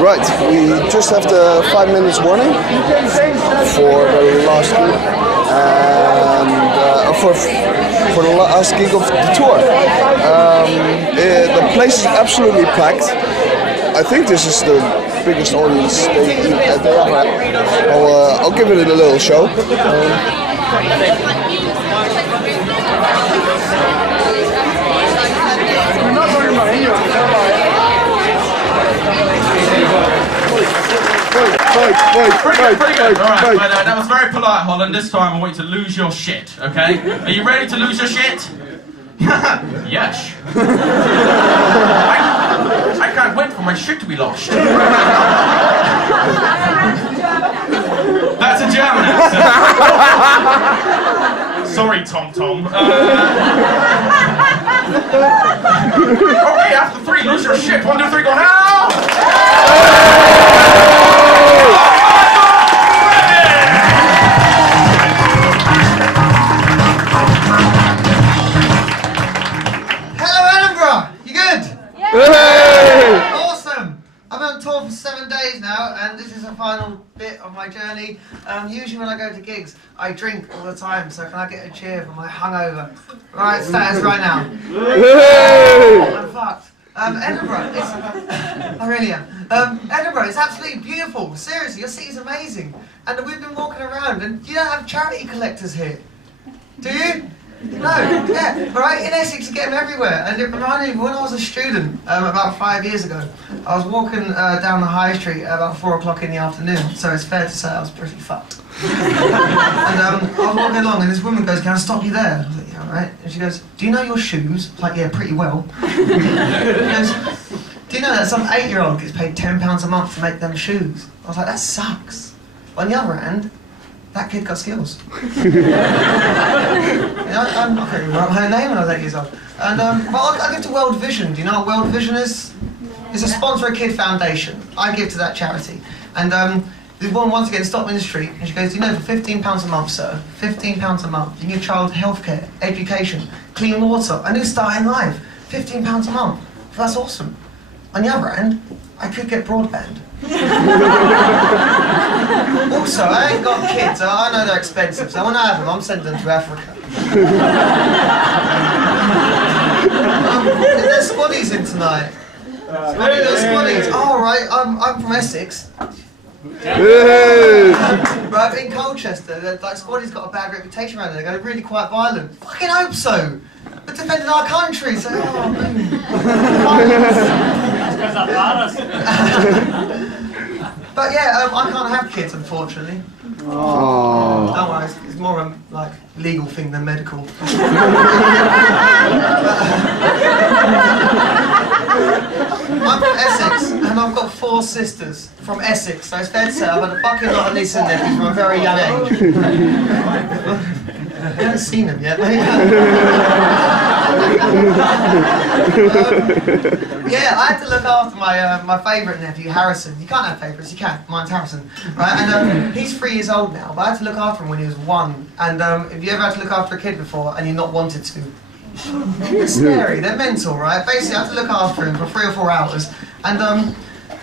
Right, we just have the 5 minutes warning for the last gig, and for the last gig of the tour. The place is absolutely packed. I think this is the biggest audience they ever had. I'll give it a little show. Pretty good. Alright, that was very polite, Holland. This time I want you to lose your shit, okay? Are you ready to lose your shit? Yes. I can't wait for my shit to be lost. That's a German accent. Sorry, Tom Tom. Okay, after 3, lose your shit. 1, 2, 3, go now! Awesome! I'm on tour for 7 days now, and this is the final bit of my journey. Usually when I go to gigs, I drink all the time, so can I get a cheer for my hungover? Right, status right now. I'm fucked. Edinburgh, I really am. Edinburgh is absolutely beautiful. Seriously, your city's amazing. And we've been walking around, and you don't have charity collectors here. Do you? No, yeah, right, in Essex you get them everywhere, and it reminded me when I was a student, about 5 years ago, I was walking down the high street at about 4 o'clock in the afternoon, so it's fair to say I was pretty fucked. And I was walking along and this woman goes, "Can I stop you there?" I was like, "Yeah, all right." And she goes, "Do you know your shoes?" I was like, "Yeah, pretty well." She goes, "Do you know that some 8-year-old gets paid £10 a month to make them shoes?" I was like, "That sucks." On the other hand, that kid got skills. I can't remember her name when I was 8 years old. And well, I give to World Vision. Do you know what World Vision is? It's a sponsor a kid foundation. I give to that charity. And the woman once again stopped me in the street and she goes, "Do you know for £15 a month, sir, £15 a month, you can give child healthcare, education, clean water, a new start in life, £15 a month. That's awesome." On the other hand, I could get broadband. Also, I ain't got kids, I know they're expensive, so when I have them, I'm sending them to Africa. There's squaddies in tonight. There's squaddies. Oh, right, I'm from Essex. Right, in Colchester, like squaddies got a bad reputation around there, they're really quite violent. Fucking hope so! We're defending our country, so But yeah, I can't have kids, unfortunately. Oh. Don't worry, it's more a like legal thing than medical. I'm from Essex, and I've got 4 sisters from Essex, so it's fair to say I've had a fucking lot of nieces and nephews from a very young age. I haven't seen them yet. Yeah, I had to look after my favourite nephew, Harrison. You can't have favourites, you can. Mine's Harrison, right? And he's 3 years old now, but I had to look after him when he was 1. And if you ever had to look after a kid before and you not wanted to, it's scary. They're mental, right? Basically, I had to look after him for 3 or 4 hours, and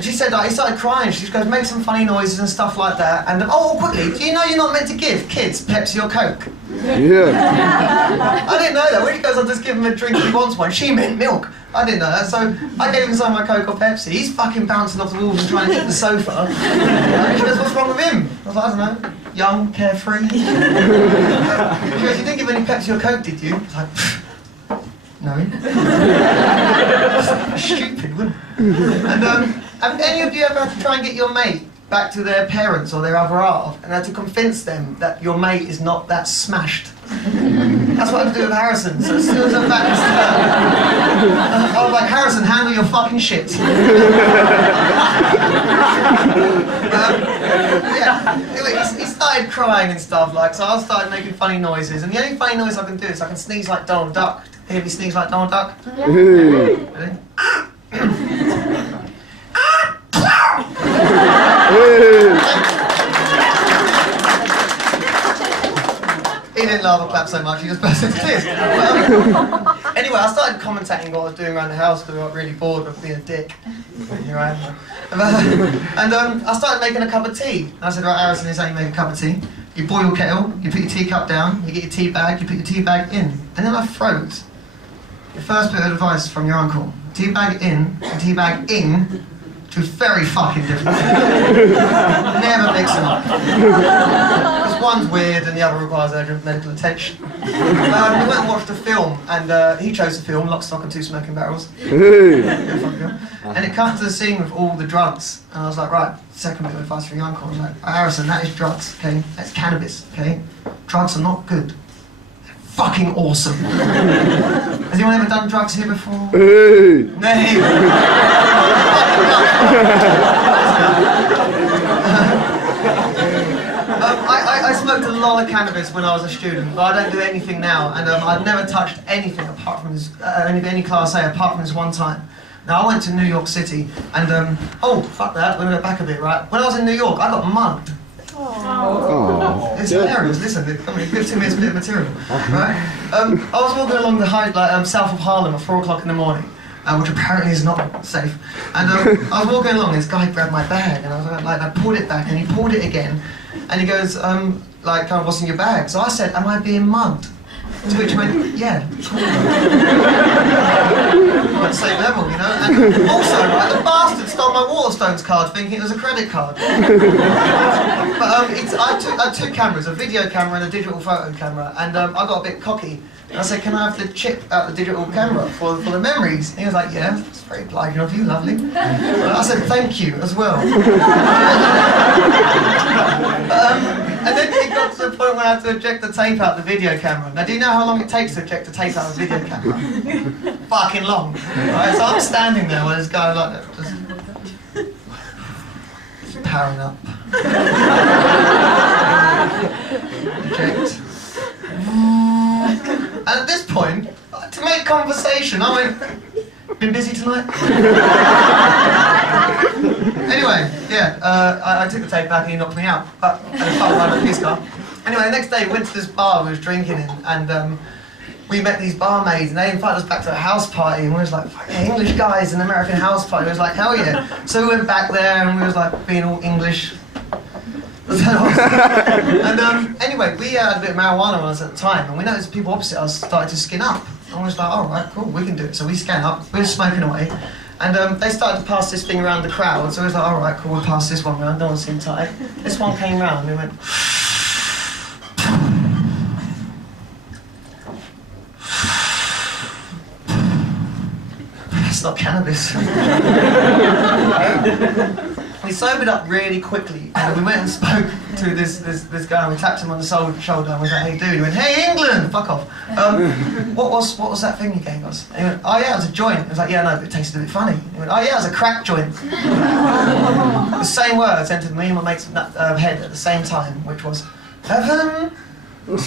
she said that he started crying. She just goes, "Make some funny noises and stuff like that." And oh, quickly, do you know you're not meant to give kids Pepsi or Coke? Yeah. I didn't know that. When he goes, "I'll just give him a drink if he wants one," she meant milk. I didn't know that, so I gave him some of my Coke or Pepsi. He's fucking bouncing off the walls and trying to hit the sofa. And she goes, "What's wrong with him?" I was like, "I don't know, young, carefree." She goes, "You didn't give any Pepsi or Coke, did you?" I was like, "No." Stupid, wouldn't it? And have any of you ever had to try and get your mate back to their parents or their other half and had to convince them that your mate is not that smashed? That's what I had to do with Harrison. So as soon as I'm back, I was like, "Harrison, handle your fucking shit." Yeah, anyway, he started crying and stuff, like, so I started making funny noises, and the only funny noise I can do is I can sneeze like Donald Duck. Hear me sneeze like Donald Duck? Ready? He didn't laugh or clap so much, he just burst into tears. Anyway, I started commentating what I was doing around the house because I got really bored of being a dick. Here I am. And I started making a cup of tea. I said, right, Harrison, this is how you make a cup of tea. You boil your kettle, you put your teacup down, you get your tea bag, you put your tea bag in. And then I froze. Your first bit of advice from your uncle. Tea bag in and tea bag in. Two very fucking different things. Never mix them up. Because one's weird and the other requires urgent medical attention. We went and watched a film, and he chose the film, Lock, Stock and Two Smoking Barrels. And it comes to the scene with all the drugs. And I was like, right, second bit of advice from your uncle. I was like, Harrison, that is drugs, okay? That's cannabis, okay? Drugs are not good. They're fucking awesome. Has anyone ever done drugs here before? Nay. I smoked a lot of cannabis when I was a student, but I don't do anything now, and I've never touched anything apart from this, any Class A apart from this one time. Now I went to New York City, and oh fuck that, we're gonna go back a bit, right? When I was in New York, I got mugged. Oh. It's hilarious. Listen, I mean, 15 minutes bit of material, right? I was walking along the south of Harlem at 4 o'clock in the morning. Which apparently is not safe. And I was walking along, this guy grabbed my bag, and I was like, I pulled it back, and he pulled it again, and he goes, like, what's in your bag? So I said, am I being mugged? To which he went, yeah. At the same level, you know? And also, right, the bastard stole my Waterstones card thinking it was a credit card. But I had two cameras, a video camera and a digital photo camera, and I got a bit cocky. And I said, can I have the chip out the digital camera for the memories? And he was like, yeah, that's very obliging of you, lovely. And I said, thank you, as well. And then it got to the point where I had to eject the tape out the video camera. Now, do you know how long it takes to eject the tape out of the video camera? Fucking long. Right, so I'm standing there with this guy like that, just powering up. Eject. And at this point, to make conversation, I went, been busy tonight? Anyway, yeah, I took the tape back and he knocked me out. But I had a fun ride with his car. Anyway, the next day we went to this bar we was drinking in, and we met these barmaids, and they invited us back to a house party, and we was like, yeah, English guys, an American house party. We was like, hell yeah. So we went back there and we was like being all English. And anyway, we had a bit of marijuana on us at the time, and we noticed people opposite us started to skin up. And we was like, all right, cool, we can do it. So we scan up, we were smoking away, and they started to pass this thing around the crowd. So we was like, all right, cool, we'll pass this one round, no one seemed tight. This one came round, and we went, it's not cannabis. We sobered up really quickly, and we went and spoke to this guy, and we tapped him on the shoulder, and we was like, hey dude, he went, hey England, fuck off. What was that thing you gave us? And he went, oh yeah, it was a joint. I was like, yeah, no, but it tasted a bit funny. He went, oh yeah, it was a crack joint. The same words entered me and my mate's head at the same time, which was, heaven. And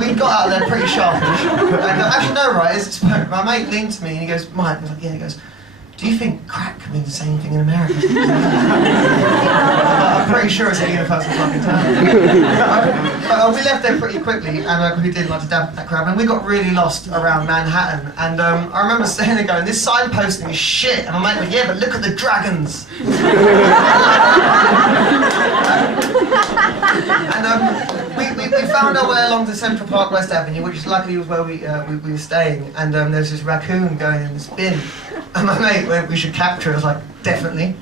we got out of there pretty sharpish. And actually no, right, my mate leaned to me and he goes, Mike, I was like, yeah, he goes, do you think crack means the same thing in America? I'm pretty sure it's a universal fucking term. But we left there pretty quickly, and we didn't like to dampen that crowd, and we got really lost around Manhattan. And I remember standing there going, this signposting is shit. And my mate went, yeah, but look at the dragons. And we found our way along to Central Park West Avenue, which luckily was where we were staying, and there was this raccoon going in this bin. And my mate went, we should capture it. I was like, definitely.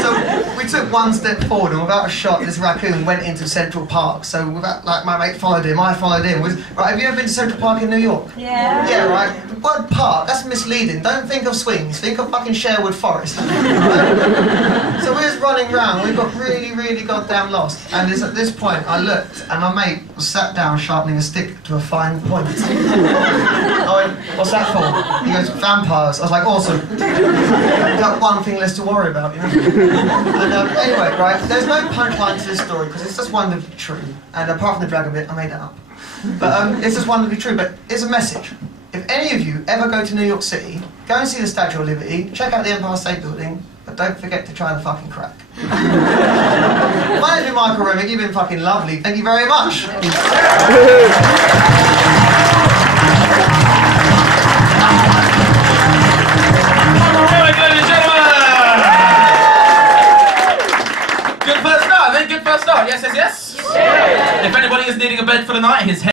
So we took one step forward, and without a shot, this raccoon went into Central Park. So without, like, my mate followed him, I followed him. Right, have you ever been to Central Park in New York? Yeah. Yeah, right. The word park, that's misleading. Don't think of swings, think of fucking Sherwood Forest. Right? So we was running round, we got really, really goddamn lost. And at this point, I looked, and my mate was sat down sharpening a stick to a fine point. I went, what's that for? He goes, vampires. I was like, awesome. Got one thing less to worry about, you know? And anyway, right, there's no punchline to this story, because it's just wonderfully true. And apart from the dragon bit, I made that up. But it's just wonderfully true, but it's a message. If any of you ever go to New York City, go and see the Statue of Liberty, check out the Empire State Building, but don't forget to try the fucking crack. My name's been Michael Remick, you've been fucking lovely, thank you very much. let's start. Yes, yes, yes. If anybody is needing a bed for the night, his head.